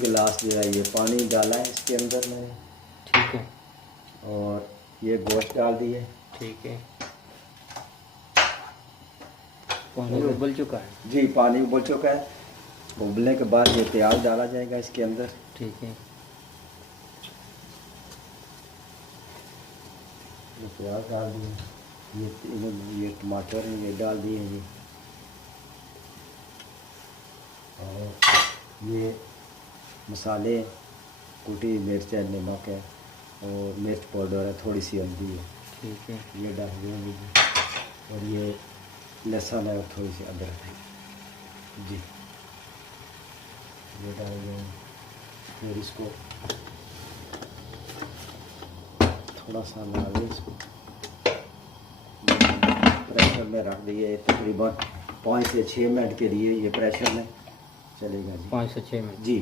गिलास जो है ये पानी डाला है इसके अंदर मैंने। ठीक है। और ये गोश्त डाल दिए। ठीक है। पानी उबल चुका है? जी पानी उबल चुका है। उबलने के बाद ये प्याज डाला जाएगा इसके अंदर। ठीक है। ये प्याज डाल दिए, ये टमाटर हैं ये डाल दिए जी। और ये मसाले, कुटी मिर्च है, नमक है और मिर्च पाउडर है, थोड़ी सी हल्दी है। ठीक है। ये डाल देंगे जी। और ये लहसुन है और थोड़ी सी अदरक है जी, ये डाल देंगे। फिर इसको थोड़ा सा ला दें, इसको प्रेशर में रख दिए। तकरीबन 5 से 6 मिनट के लिए ये प्रेशर में चलेगा जी। 5 से 6 मिनट जी।